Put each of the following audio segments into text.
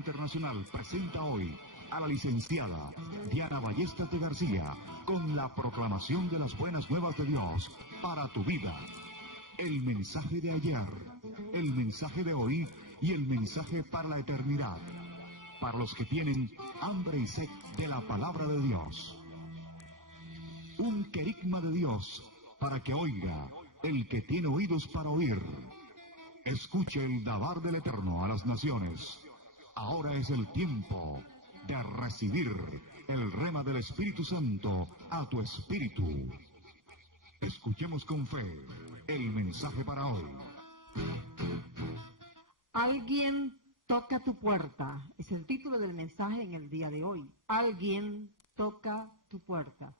Internacional presenta hoy a la licenciada Diana Ballestas de García con la proclamación de las buenas nuevas de Dios para tu vida. El mensaje de ayer, el mensaje de hoy y el mensaje para la eternidad. Para los que tienen hambre y sed de la palabra de Dios. Un querigma de Dios para que oiga el que tiene oídos para oír. Escuche el dabar del Eterno a las naciones. Ahora es el tiempo de recibir el rema del Espíritu Santo a tu espíritu. Escuchemos con fe el mensaje para hoy. Alguien toca tu puerta, es el título del mensaje en el día de hoy. Alguien toca tu puerta.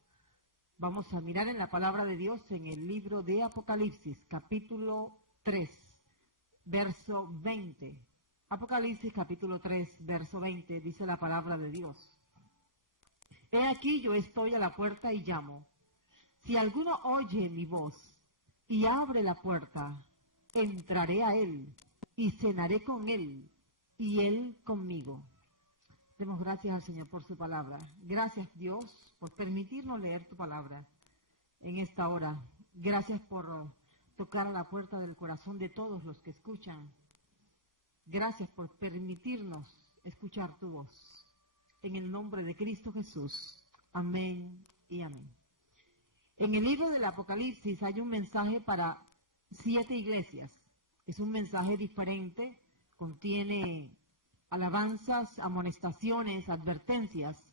Vamos a mirar en la palabra de Dios en el libro de Apocalipsis, capítulo 3, verso 20. Apocalipsis, capítulo 3, verso 20, dice la palabra de Dios. He aquí yo estoy a la puerta y llamo. Si alguno oye mi voz y abre la puerta, entraré a él y cenaré con él y él conmigo. Demos gracias al Señor por su palabra. Gracias, Dios, por permitirnos leer tu palabra en esta hora. Gracias por tocar a la puerta del corazón de todos los que escuchan. Gracias por permitirnos escuchar tu voz. En el nombre de Cristo Jesús. Amén y amén. En el libro del Apocalipsis hay un mensaje para 7 iglesias. Es un mensaje diferente, contiene alabanzas, amonestaciones, advertencias.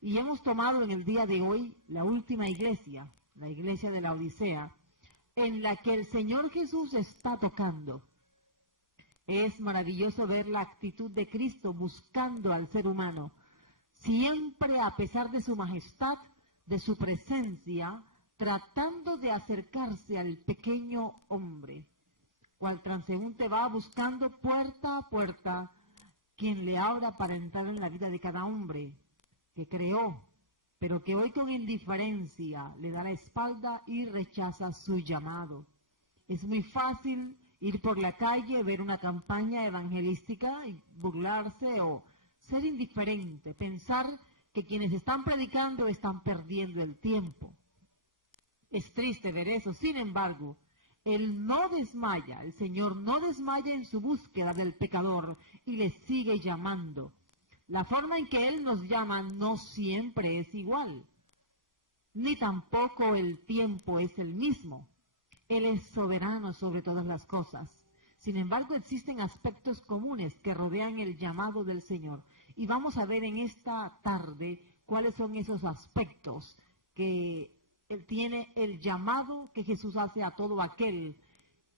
Y hemos tomado en el día de hoy la última iglesia, la iglesia de la Odisea, en la que el Señor Jesús está tocando. Es maravilloso ver la actitud de Cristo buscando al ser humano, siempre a pesar de su majestad, de su presencia, tratando de acercarse al pequeño hombre. Cual transeúnte va buscando puerta a puerta quien le abra para entrar en la vida de cada hombre que creó, pero que hoy con indiferencia le da la espalda y rechaza su llamado. Es muy fácil ir por la calle, ver una campaña evangelística y burlarse o ser indiferente, pensar que quienes están predicando están perdiendo el tiempo. Es triste ver eso. Sin embargo, Él no desmaya, el Señor no desmaya en su búsqueda del pecador y le sigue llamando. La forma en que Él nos llama no siempre es igual, ni tampoco el tiempo es el mismo. Él es soberano sobre todas las cosas. Sin embargo, existen aspectos comunes que rodean el llamado del Señor. Y vamos a ver en esta tarde cuáles son esos aspectos que Él tiene, el llamado que Jesús hace a todo aquel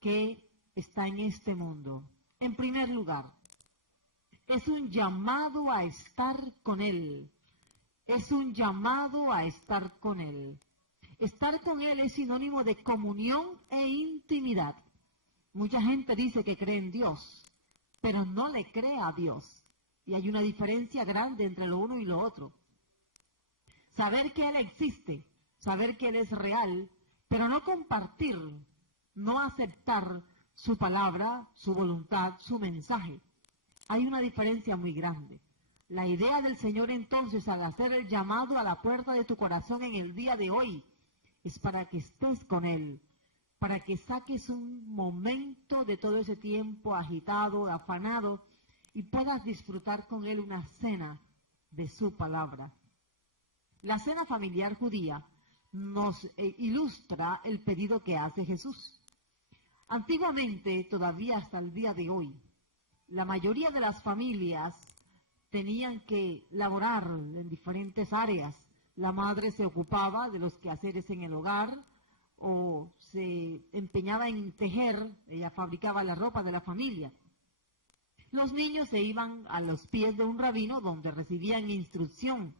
que está en este mundo. En primer lugar, es un llamado a estar con Él. Es un llamado a estar con Él. Estar con Él es sinónimo de comunión e intimidad. Mucha gente dice que cree en Dios, pero no le cree a Dios. Y hay una diferencia grande entre lo uno y lo otro. Saber que Él existe, saber que Él es real, pero no compartir, no aceptar su palabra, su voluntad, su mensaje. Hay una diferencia muy grande. La idea del Señor entonces al hacer el llamado a la puerta de tu corazón en el día de hoy es para que estés con Él, para que saques un momento de todo ese tiempo agitado, afanado y puedas disfrutar con Él una cena de su palabra. La cena familiar judía nos ilustra el pedido que hace Jesús. Antiguamente, todavía hasta el día de hoy, la mayoría de las familias tenían que laborar en diferentes áreas. La madre se ocupaba de los quehaceres en el hogar o se empeñaba en tejer, ella fabricaba la ropa de la familia. Los niños se iban a los pies de un rabino donde recibían instrucción.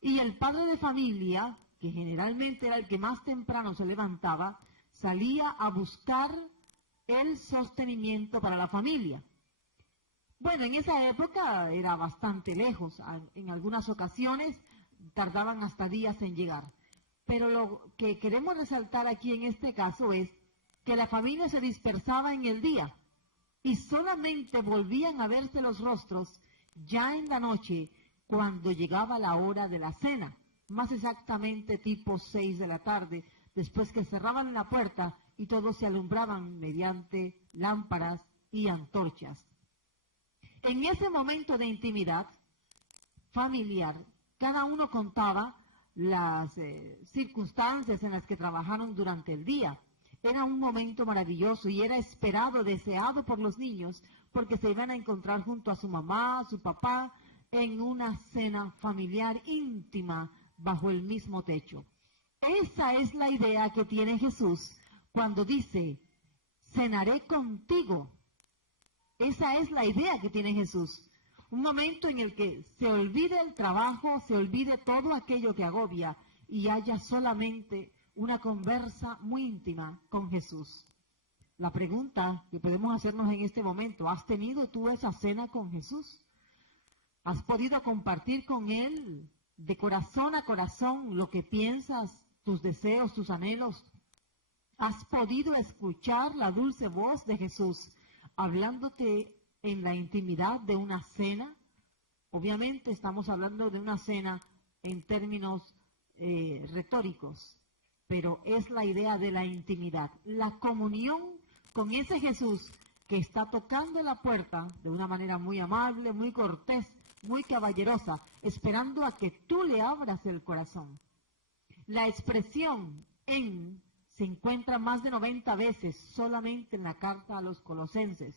Y el padre de familia, que generalmente era el que más temprano se levantaba, salía a buscar el sostenimiento para la familia. Bueno, en esa época era bastante lejos, en algunas ocasiones tardaban hasta días en llegar. Pero lo que queremos resaltar aquí en este caso es que la familia se dispersaba en el día y solamente volvían a verse los rostros ya en la noche, cuando llegaba la hora de la cena, más exactamente tipo 6 de la tarde, después que cerraban la puerta y todos se alumbraban mediante lámparas y antorchas. En ese momento de intimidad familiar, cada uno contaba las circunstancias en las que trabajaron durante el día. Era un momento maravilloso y era esperado, deseado por los niños, porque se iban a encontrar junto a su mamá, a su papá, en una cena familiar íntima bajo el mismo techo. Esa es la idea que tiene Jesús cuando dice, cenaré contigo. Esa es la idea que tiene Jesús. Un momento en el que se olvide el trabajo, se olvide todo aquello que agobia y haya solamente una conversa muy íntima con Jesús. La pregunta que podemos hacernos en este momento, ¿has tenido tú esa cena con Jesús? ¿Has podido compartir con Él de corazón a corazón lo que piensas, tus deseos, tus anhelos? ¿Has podido escuchar la dulce voz de Jesús hablándote en la intimidad de una cena? Obviamente estamos hablando de una cena en términos retóricos, pero es la idea de la intimidad, la comunión con ese Jesús que está tocando la puerta de una manera muy amable, muy cortés, muy caballerosa, esperando a que tú le abras el corazón. La expresión en se encuentra más de 90 veces solamente en la carta a los Colosenses.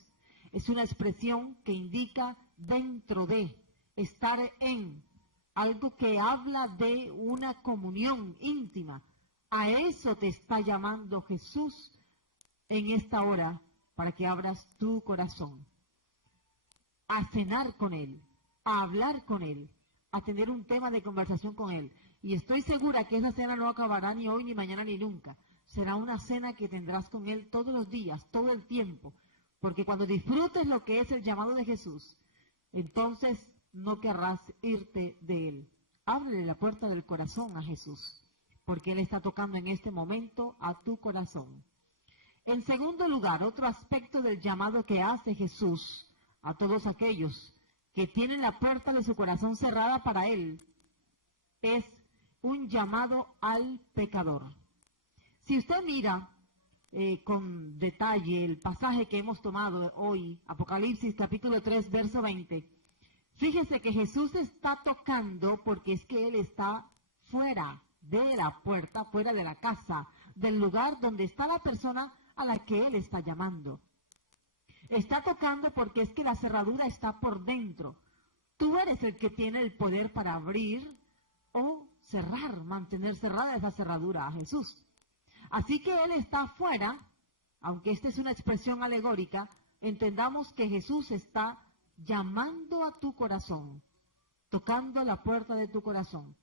Es una expresión que indica dentro de, estar en, algo que habla de una comunión íntima. A eso te está llamando Jesús en esta hora, para que abras tu corazón, a cenar con Él, a hablar con Él, a tener un tema de conversación con Él. Y estoy segura que esa cena no acabará ni hoy, ni mañana, ni nunca. Será una cena que tendrás con Él todos los días, todo el tiempo. Porque cuando disfrutes lo que es el llamado de Jesús, entonces no querrás irte de Él. Ábrele la puerta del corazón a Jesús, porque Él está tocando en este momento a tu corazón. En segundo lugar, otro aspecto del llamado que hace Jesús a todos aquellos que tienen la puerta de su corazón cerrada para Él, es un llamado al pecador. Si usted mira con detalle el pasaje que hemos tomado hoy, Apocalipsis capítulo 3, verso 20, fíjese que Jesús está tocando porque es que Él está fuera de la puerta, fuera de la casa, del lugar donde está la persona a la que Él está llamando. Está tocando porque es que la cerradura está por dentro. Tú eres el que tiene el poder para abrir o cerrar, mantener cerrada esa cerradura a Jesús. Así que Él está afuera, aunque esta es una expresión alegórica, entendamos que Jesús está llamando a tu corazón, tocando la puerta de tu corazón.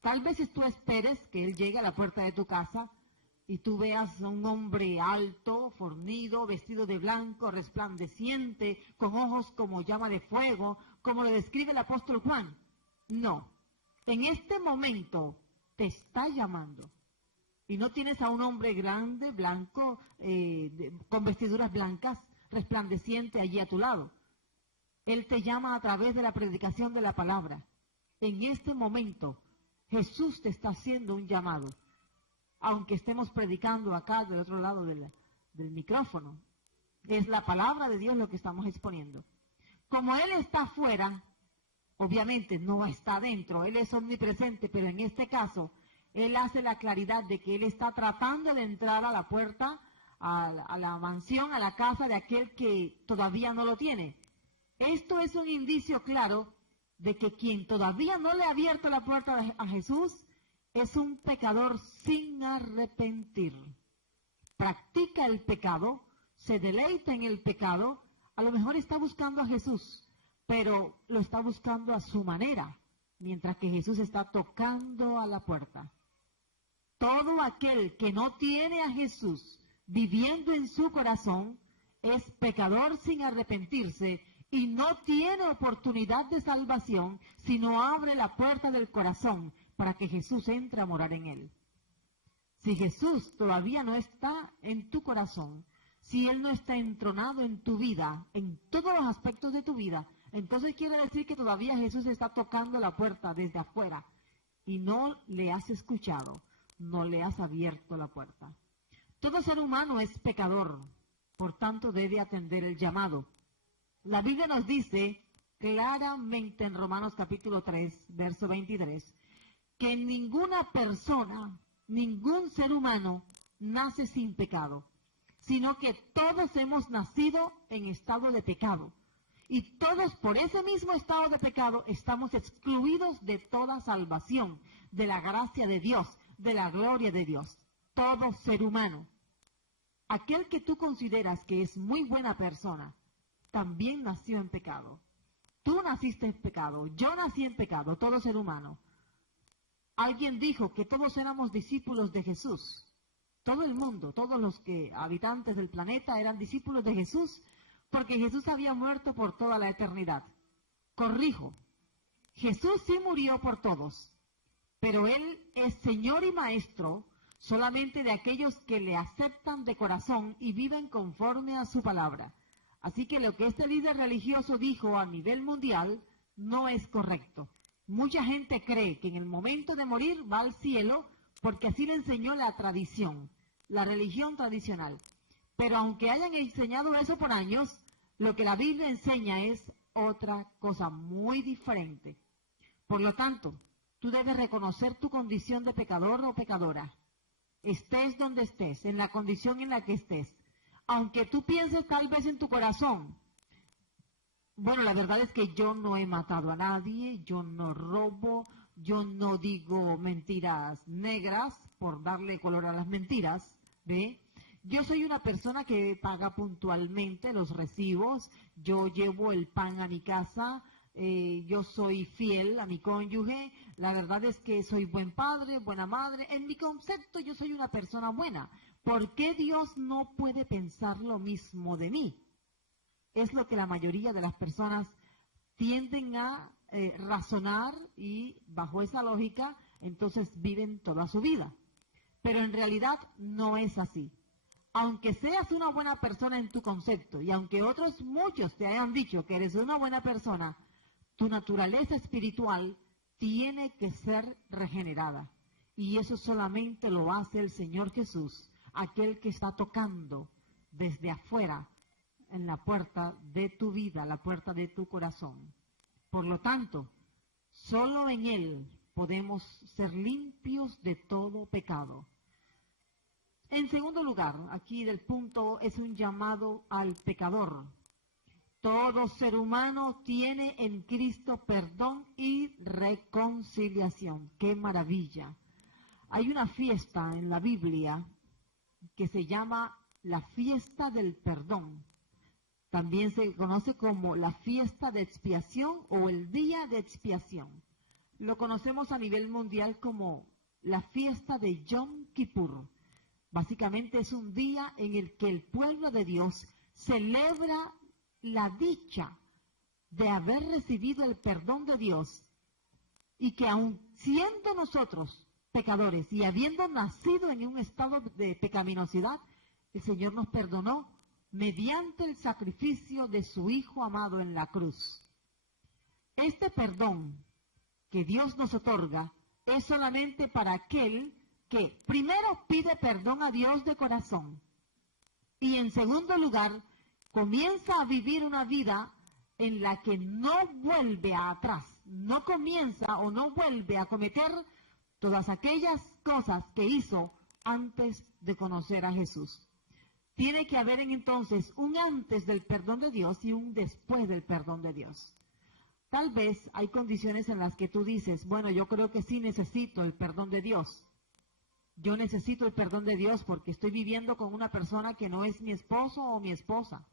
Tal vez tú esperes que Él llegue a la puerta de tu casa y tú veas a un hombre alto, fornido, vestido de blanco, resplandeciente, con ojos como llama de fuego, como lo describe el apóstol Juan. No, en este momento te está llamando. Y no tienes a un hombre grande, blanco, con vestiduras blancas, resplandeciente allí a tu lado. Él te llama a través de la predicación de la palabra. En este momento, Jesús te está haciendo un llamado. Aunque estemos predicando acá del otro lado del micrófono, es la palabra de Dios lo que estamos exponiendo. Como Él está afuera, obviamente no está adentro, Él es omnipresente, pero en este caso, Él hace la claridad de que Él está tratando de entrar a la puerta, a la mansión, a la casa de aquel que todavía no lo tiene. Esto es un indicio claro de que quien todavía no le ha abierto la puerta a Jesús es un pecador sin arrepentir. Practica el pecado, se deleita en el pecado, a lo mejor está buscando a Jesús, pero lo está buscando a su manera, mientras que Jesús está tocando a la puerta. Todo aquel que no tiene a Jesús viviendo en su corazón es pecador sin arrepentirse y no tiene oportunidad de salvación si no abre la puerta del corazón para que Jesús entre a morar en él. Si Jesús todavía no está en tu corazón, si Él no está entronado en tu vida, en todos los aspectos de tu vida, entonces quiere decir que todavía Jesús está tocando la puerta desde afuera y no le has escuchado, no le has abierto la puerta. Todo ser humano es pecador, por tanto debe atender el llamado. La Biblia nos dice claramente en Romanos capítulo 3, verso 23, que ninguna persona, ningún ser humano nace sin pecado, sino que todos hemos nacido en estado de pecado. Y todos por ese mismo estado de pecado estamos excluidos de toda salvación, de la gracia de Dios, de la gloria de Dios. Todo ser humano. Aquel que tú consideras que es muy buena persona, también nació en pecado. Tú naciste en pecado, yo nací en pecado, todo ser humano. Alguien dijo que todos éramos discípulos de Jesús. Todo el mundo, todos los habitantes del planeta eran discípulos de Jesús, porque Jesús había muerto por toda la eternidad. Corrijo, Jesús sí murió por todos, pero Él es Señor y Maestro solamente de aquellos que le aceptan de corazón y viven conforme a su palabra. Así que lo que este líder religioso dijo a nivel mundial no es correcto. Mucha gente cree que en el momento de morir va al cielo porque así le enseñó la tradición, la religión tradicional. Pero aunque hayan enseñado eso por años, lo que la Biblia enseña es otra cosa muy diferente. Por lo tanto, tú debes reconocer tu condición de pecador o pecadora. Estés donde estés, en la condición en la que estés. Aunque tú pienses tal vez en tu corazón, bueno, la verdad es que yo no he matado a nadie, yo no robo, yo no digo mentiras negras por darle color a las mentiras, ¿ve? Yo soy una persona que paga puntualmente los recibos, yo llevo el pan a mi casa, yo soy fiel a mi cónyuge, la verdad es que soy buen padre, buena madre, en mi concepto yo soy una persona buena. ¿Por qué Dios no puede pensar lo mismo de mí? Es lo que la mayoría de las personas tienden a razonar y bajo esa lógica entonces viven toda su vida. Pero en realidad no es así. Aunque seas una buena persona en tu concepto y aunque otros muchos te hayan dicho que eres una buena persona, tu naturaleza espiritual tiene que ser regenerada. Y eso solamente lo hace el Señor Jesús, aquel que está tocando desde afuera en la puerta de tu vida, la puerta de tu corazón. Por lo tanto, solo en Él podemos ser limpios de todo pecado. En segundo lugar, aquí del punto es un llamado al pecador. Todo ser humano tiene en Cristo perdón y reconciliación. ¡Qué maravilla! Hay una fiesta en la Biblia que se llama la fiesta del perdón. También se conoce como la fiesta de expiación o el día de expiación. Lo conocemos a nivel mundial como la fiesta de Yom Kippur. Básicamente es un día en el que el pueblo de Dios celebra la dicha de haber recibido el perdón de Dios y que aun siendo nosotros pecadores y habiendo nacido en un estado de pecaminosidad, el Señor nos perdonó mediante el sacrificio de su Hijo amado en la cruz. Este perdón que Dios nos otorga es solamente para aquel que primero pide perdón a Dios de corazón y en segundo lugar comienza a vivir una vida en la que no vuelve atrás, no comienza o no vuelve a cometer todas aquellas cosas que hizo antes de conocer a Jesús. Tiene que haber entonces un antes del perdón de Dios y un después del perdón de Dios. Tal vez hay condiciones en las que tú dices, bueno, yo creo que sí necesito el perdón de Dios. Yo necesito el perdón de Dios porque estoy viviendo con una persona que no es mi esposo o mi esposa.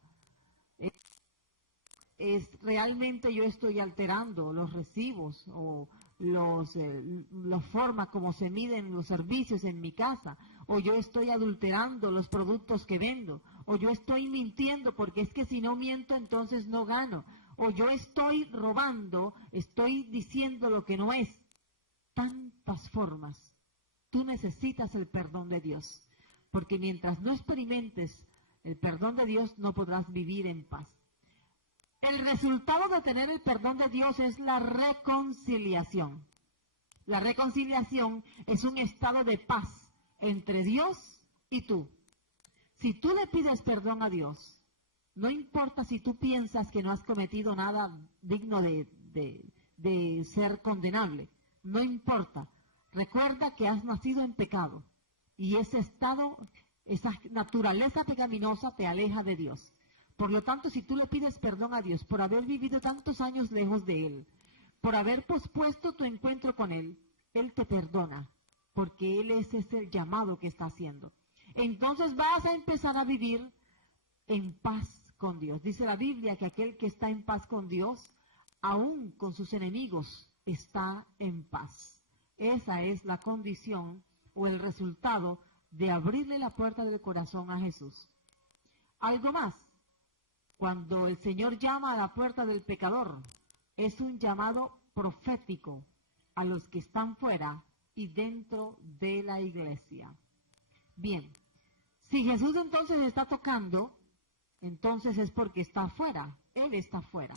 Realmente yo estoy alterando los recibos o la forma como se miden los servicios en mi casa, o yo estoy adulterando los productos que vendo, o yo estoy mintiendo porque es que si no miento entonces no gano, o yo estoy robando, estoy diciendo lo que no es. Tantas formas. Tú necesitas el perdón de Dios, porque mientras no experimentes el perdón de Dios, no podrás vivir en paz. El resultado de tener el perdón de Dios es la reconciliación. La reconciliación es un estado de paz entre Dios y tú. Si tú le pides perdón a Dios, no importa si tú piensas que no has cometido nada digno de ser condenable, no importa. Recuerda que has nacido en pecado y ese estado, esa naturaleza pecaminosa te aleja de Dios. Por lo tanto, si tú le pides perdón a Dios por haber vivido tantos años lejos de Él, por haber pospuesto tu encuentro con Él, Él te perdona, porque ese es el llamado que está haciendo. Entonces vas a empezar a vivir en paz con Dios. Dice la Biblia que aquel que está en paz con Dios, aún con sus enemigos, está en paz. Esa es la condición o el resultado de abrirle la puerta del corazón a Jesús. Algo más, cuando el Señor llama a la puerta del pecador, es un llamado profético a los que están fuera y dentro de la iglesia. Bien, si Jesús entonces está tocando, entonces es porque está afuera, Él está afuera.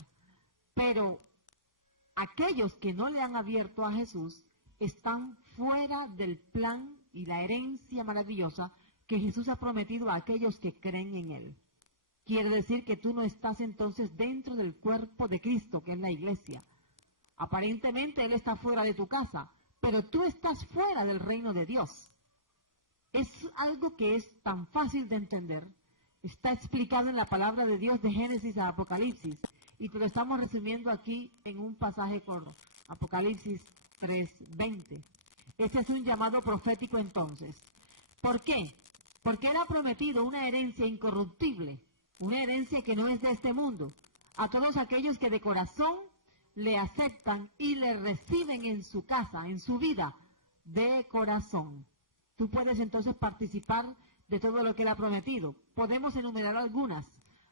Pero aquellos que no le han abierto a Jesús están fuera del plan y la herencia maravillosa que Jesús ha prometido a aquellos que creen en Él. Quiere decir que tú no estás entonces dentro del cuerpo de Cristo, que es la iglesia. Aparentemente Él está fuera de tu casa, pero tú estás fuera del reino de Dios. Es algo que es tan fácil de entender. Está explicado en la palabra de Dios de Génesis a Apocalipsis. Y te lo estamos resumiendo aquí en un pasaje corto. Apocalipsis 3:20. Ese es un llamado profético entonces. ¿Por qué? Porque Él ha prometido una herencia incorruptible, una herencia que no es de este mundo, a todos aquellos que de corazón le aceptan y le reciben en su casa, en su vida, de corazón. Tú puedes entonces participar de todo lo que Él ha prometido. Podemos enumerar algunas.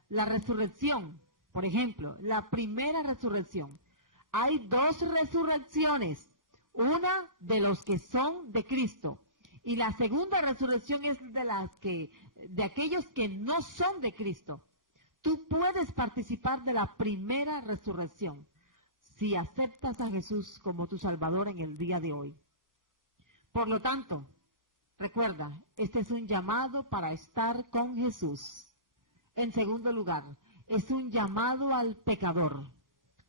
La resurrección, por ejemplo, la primera resurrección. Hay dos resurrecciones. Una de los que son de Cristo. Y la segunda resurrección es de aquellos que no son de Cristo. Tú puedes participar de la primera resurrección si aceptas a Jesús como tu Salvador en el día de hoy. Por lo tanto, recuerda, este es un llamado para estar con Jesús. En segundo lugar, es un llamado al pecador.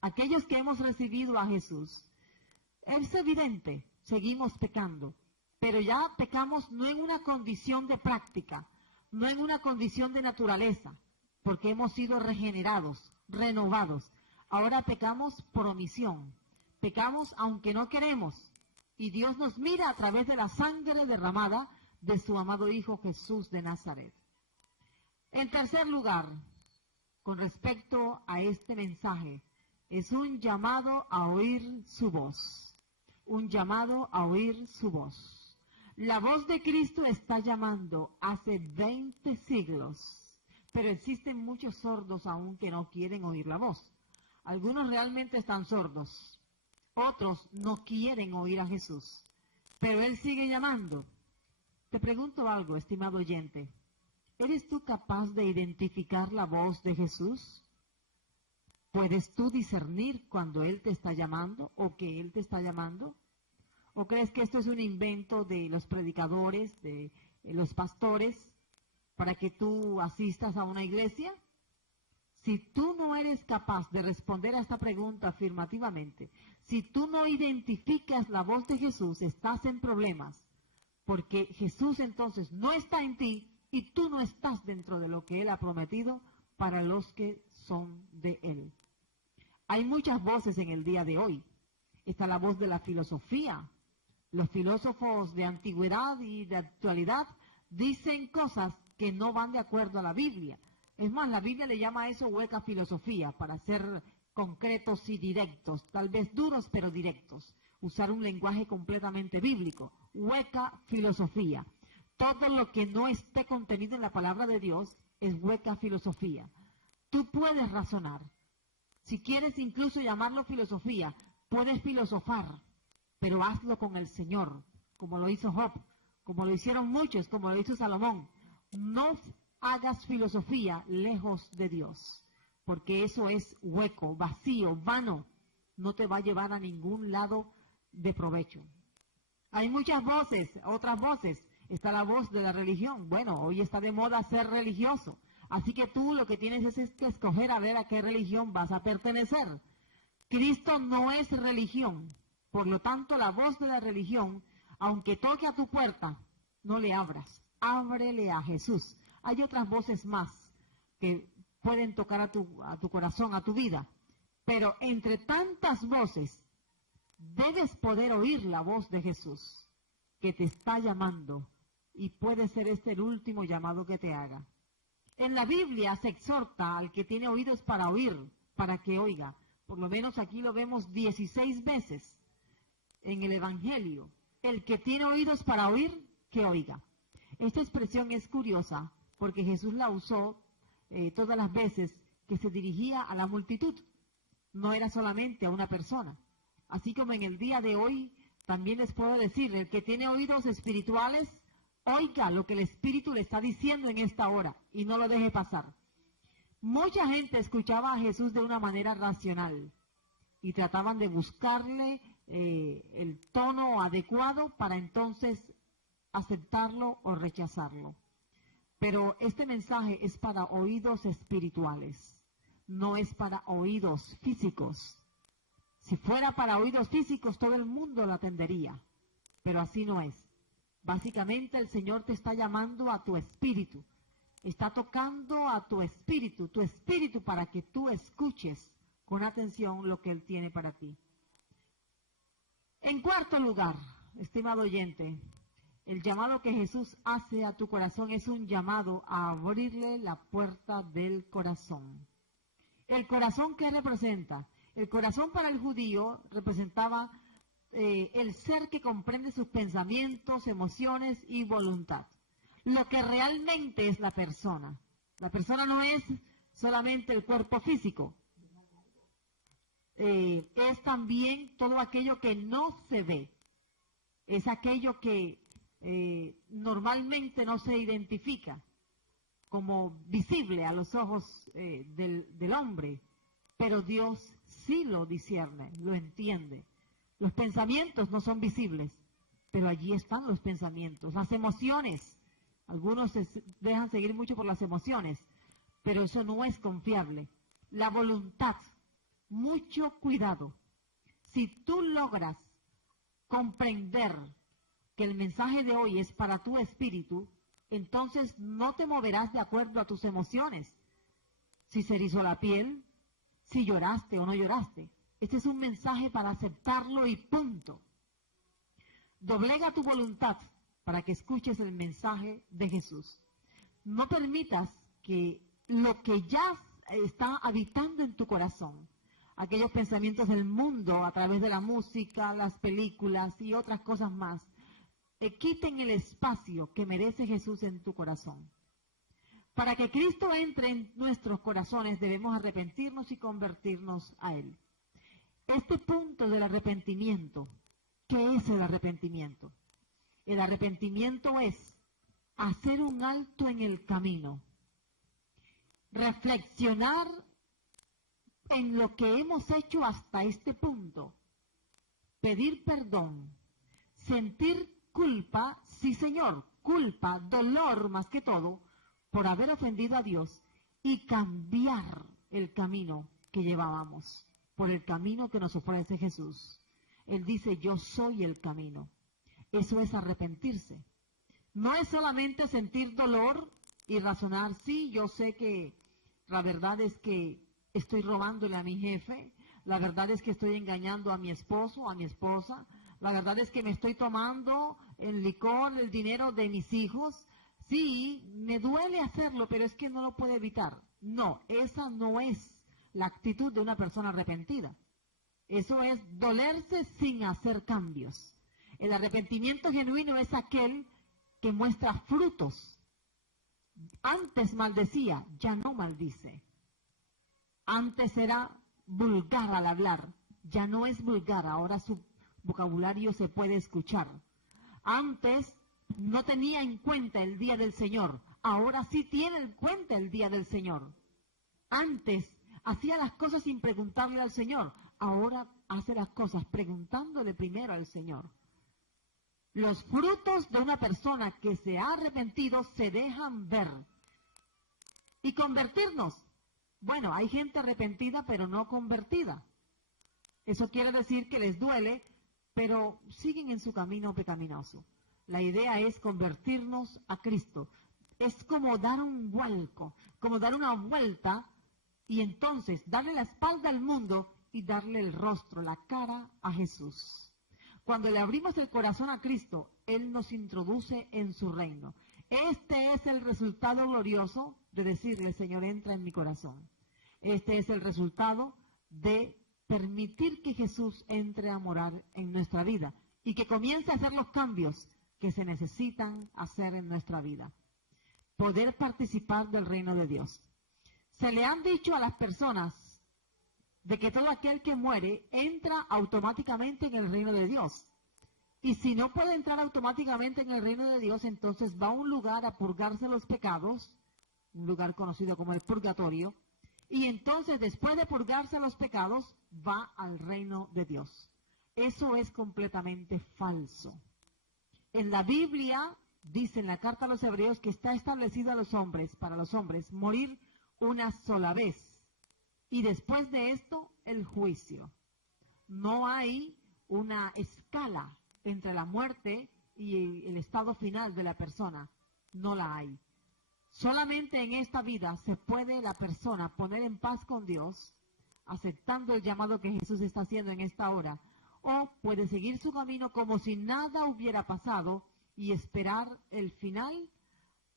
Aquellos que hemos recibido a Jesús, es evidente, seguimos pecando, pero ya pecamos no en una condición de práctica, no en una condición de naturaleza, porque hemos sido regenerados, renovados. Ahora pecamos por omisión, pecamos aunque no queremos, y Dios nos mira a través de la sangre derramada de su amado Hijo Jesús de Nazaret. En tercer lugar, con respecto a este mensaje, es un llamado a oír su voz. Un llamado a oír su voz. La voz de Cristo está llamando hace 20 siglos, pero existen muchos sordos aún que no quieren oír la voz. Algunos realmente están sordos, otros no quieren oír a Jesús, pero Él sigue llamando. Te pregunto algo, estimado oyente, ¿eres tú capaz de identificar la voz de Jesús? ¿Puedes tú discernir cuando Él te está llamando o que Él te está llamando? ¿O crees que esto es un invento de los predicadores, de los pastores, para que tú asistas a una iglesia? Si tú no eres capaz de responder a esta pregunta afirmativamente, si tú no identificas la voz de Jesús, estás en problemas, porque Jesús entonces no está en ti y tú no estás dentro de lo que Él ha prometido para los que son de Él. Hay muchas voces en el día de hoy. Está la voz de la filosofía. Los filósofos de antigüedad y de actualidad dicen cosas que no van de acuerdo a la Biblia. Es más, la Biblia le llama a eso hueca filosofía, para ser concretos y directos, tal vez duros pero directos. Usar un lenguaje completamente bíblico. Hueca filosofía. Todo lo que no esté contenido en la palabra de Dios es hueca filosofía. Tú puedes razonar. Si quieres incluso llamarlo filosofía, puedes filosofar, pero hazlo con el Señor, como lo hizo Job, como lo hicieron muchos, como lo hizo Salomón. No hagas filosofía lejos de Dios, porque eso es hueco, vacío, vano, no te va a llevar a ningún lado de provecho. Hay muchas voces, otras voces. Está la voz de la religión. Bueno, hoy está de moda ser religioso. Así que tú lo que tienes es que escoger a ver a qué religión vas a pertenecer. Cristo no es religión. Por lo tanto, la voz de la religión, aunque toque a tu puerta, no le abras. Ábrele a Jesús. Hay otras voces más que pueden tocar a tu corazón, a tu vida. Pero entre tantas voces, debes poder oír la voz de Jesús, que te está llamando, y puede ser este el último llamado que te haga. En la Biblia se exhorta al que tiene oídos para oír, para que oiga. Por lo menos aquí lo vemos 16 veces en el Evangelio. El que tiene oídos para oír, que oiga. Esta expresión es curiosa, porque Jesús la usó todas las veces que se dirigía a la multitud. No era solamente a una persona. Así como en el día de hoy, también les puedo decir, el que tiene oídos espirituales, oiga lo que el Espíritu le está diciendo en esta hora y no lo deje pasar. Mucha gente escuchaba a Jesús de una manera racional y trataban de buscarle el tono adecuado para entonces aceptarlo o rechazarlo. Pero este mensaje es para oídos espirituales, no es para oídos físicos. Si fuera para oídos físicos, todo el mundo lo atendería, pero así no es. Básicamente el Señor te está llamando a tu espíritu, está tocando a tu espíritu para que tú escuches con atención lo que Él tiene para ti. En cuarto lugar, estimado oyente, el llamado que Jesús hace a tu corazón es un llamado a abrirle la puerta del corazón. ¿El corazón qué representa? El corazón para el judío representaba el ser que comprende sus pensamientos, emociones y voluntad. Lo que realmente es la persona. La persona no es solamente el cuerpo físico. Es también todo aquello que no se ve. Es aquello que normalmente no se identifica como visible a los ojos del hombre, pero Dios sí lo discierne, lo entiende. Los pensamientos no son visibles, pero allí están los pensamientos, las emociones. Algunos se dejan seguir mucho por las emociones, pero eso no es confiable. La voluntad, mucho cuidado. Si tú logras comprender que el mensaje de hoy es para tu espíritu, entonces no te moverás de acuerdo a tus emociones. Si se erizó la piel, si lloraste o no lloraste. Este es un mensaje para aceptarlo y punto. Doblega tu voluntad para que escuches el mensaje de Jesús. No permitas que lo que ya está habitando en tu corazón, aquellos pensamientos del mundo a través de la música, las películas y otras cosas más, quiten el espacio que merece Jesús en tu corazón. Para que Cristo entre en nuestros corazones debemos arrepentirnos y convertirnos a Él. Este punto del arrepentimiento, ¿qué es el arrepentimiento? El arrepentimiento es hacer un alto en el camino, reflexionar en lo que hemos hecho hasta este punto, pedir perdón, sentir culpa, sí Señor, culpa, dolor más que todo, por haber ofendido a Dios y cambiar el camino que llevábamos por el camino que nos ofrece Jesús. Él dice, yo soy el camino. Eso es arrepentirse. No es solamente sentir dolor y razonar, sí, yo sé que la verdad es que estoy robándole a mi jefe, la verdad es que estoy engañando a mi esposo, a mi esposa, la verdad es que me estoy tomando el licor, el dinero de mis hijos. Sí, me duele hacerlo, pero es que no lo puedo evitar. No, esa no es la actitud de una persona arrepentida. Eso es dolerse sin hacer cambios. El arrepentimiento genuino es aquel que muestra frutos. Antes maldecía, ya no maldice. Antes era vulgar al hablar, ya no es vulgar, ahora su vocabulario se puede escuchar. Antes no tenía en cuenta el día del Señor, ahora sí tiene en cuenta el día del Señor. Antes hacía las cosas sin preguntarle al Señor, ahora hace las cosas preguntándole primero al Señor. Los frutos de una persona que se ha arrepentido se dejan ver. Y convertirnos. Bueno, hay gente arrepentida pero no convertida. Eso quiere decir que les duele, pero siguen en su camino pecaminoso. La idea es convertirnos a Cristo. Es como dar un vuelco, como dar una vuelta y entonces darle la espalda al mundo y darle el rostro, la cara a Jesús. Cuando le abrimos el corazón a Cristo, Él nos introduce en su reino. Este es el resultado glorioso de decirle, Señor, entra en mi corazón. Este es el resultado de permitir que Jesús entre a morar en nuestra vida y que comience a hacer los cambios que se necesitan hacer en nuestra vida. Poder participar del reino de Dios. Se le han dicho a las personas de que todo aquel que muere entra automáticamente en el reino de Dios. Y si no puede entrar automáticamente en el reino de Dios, entonces va a un lugar a purgarse los pecados, un lugar conocido como el purgatorio, y entonces después de purgarse los pecados, va al reino de Dios. Eso es completamente falso. En la Biblia dice en la carta a los Hebreos que está establecido a los hombres, para los hombres, morir una sola vez. Y después de esto, el juicio. No hay una escala entre la muerte y el estado final de la persona. No la hay. Solamente en esta vida se puede la persona poner en paz con Dios, aceptando el llamado que Jesús está haciendo en esta hora, o puede seguir su camino como si nada hubiera pasado y esperar el final,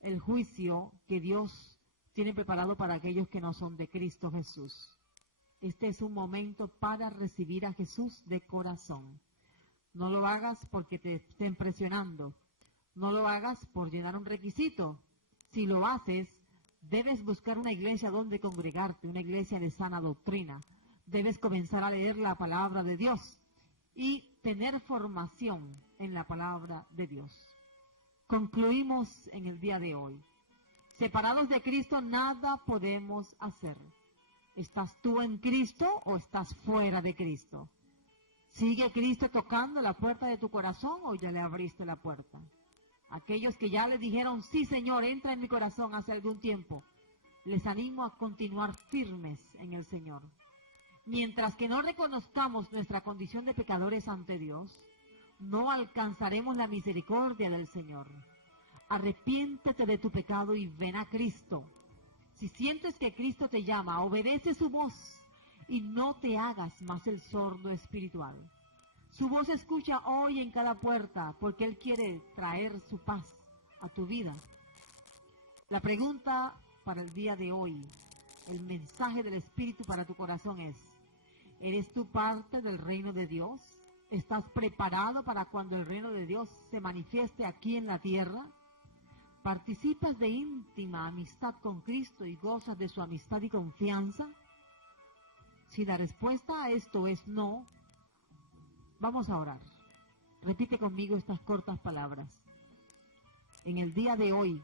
el juicio que Dios tiene preparado para aquellos que no son de Cristo Jesús. Este es un momento para recibir a Jesús de corazón. No lo hagas porque te estén presionando. No lo hagas por llenar un requisito. Si lo haces, debes buscar una iglesia donde congregarte, una iglesia de sana doctrina. Debes comenzar a leer la palabra de Dios y tener formación en la palabra de Dios. Concluimos en el día de hoy. Separados de Cristo nada podemos hacer. ¿Estás tú en Cristo o estás fuera de Cristo? ¿Sigue Cristo tocando la puerta de tu corazón o ya le abriste la puerta? Aquellos que ya le dijeron, sí Señor, entra en mi corazón hace algún tiempo, les animo a continuar firmes en el Señor. Mientras que no reconozcamos nuestra condición de pecadores ante Dios, no alcanzaremos la misericordia del Señor. Arrepiéntete de tu pecado y ven a Cristo. Si sientes que Cristo te llama, obedece su voz y no te hagas más el sordo espiritual. Su voz se escucha hoy en cada puerta porque Él quiere traer su paz a tu vida. La pregunta para el día de hoy, el mensaje del Espíritu para tu corazón es, ¿eres tú parte del reino de Dios? ¿Estás preparado para cuando el reino de Dios se manifieste aquí en la tierra? ¿Participas de íntima amistad con Cristo y gozas de su amistad y confianza? Si la respuesta a esto es no, vamos a orar. Repite conmigo estas cortas palabras. En el día de hoy,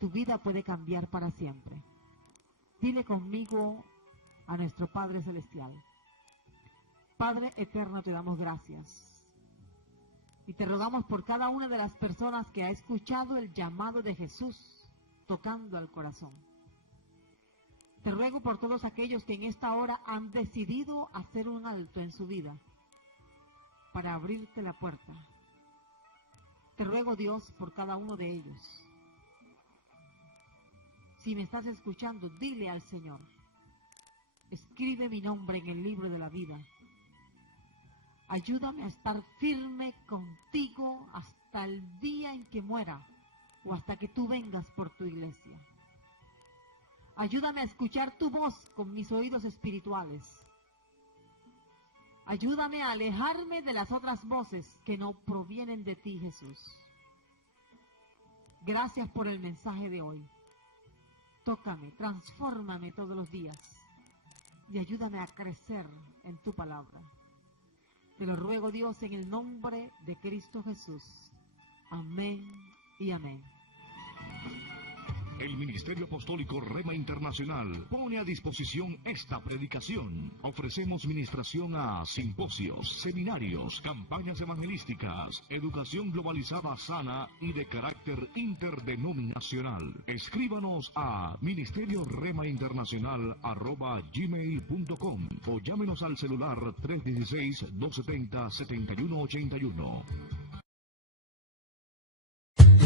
tu vida puede cambiar para siempre. Dile conmigo a nuestro Padre Celestial. Padre eterno, te damos gracias. Y te rogamos por cada una de las personas que ha escuchado el llamado de Jesús tocando al corazón. Te ruego por todos aquellos que en esta hora han decidido hacer un alto en su vida para abrirte la puerta. Te ruego, Dios, por cada uno de ellos. Si me estás escuchando, dile al Señor, escribe mi nombre en el libro de la vida. Ayúdame a estar firme contigo hasta el día en que muera o hasta que tú vengas por tu iglesia. Ayúdame a escuchar tu voz con mis oídos espirituales. Ayúdame a alejarme de las otras voces que no provienen de ti, Jesús. Gracias por el mensaje de hoy. Tócame, transfórmame todos los días y ayúdame a crecer en tu palabra. Te lo ruego, Dios, en el nombre de Cristo Jesús. Amén y amén. El Ministerio Apostólico Rema Internacional pone a disposición esta predicación. Ofrecemos ministración a simposios, seminarios, campañas evangelísticas, educación globalizada sana y de carácter interdenominacional. Escríbanos a ministerioremainternacional@gmail.com o llámenos al celular 316-270-7181.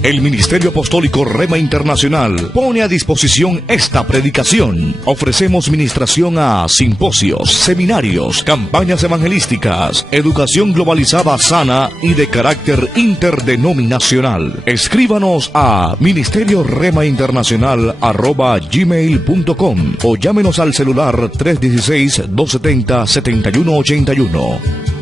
El Ministerio Apostólico Rema Internacional pone a disposición esta predicación. Ofrecemos ministración a simposios, seminarios, campañas evangelísticas, educación globalizada sana y de carácter interdenominacional. Escríbanos a ministerioremainternacional@gmail.com o llámenos al celular 316-270-7181.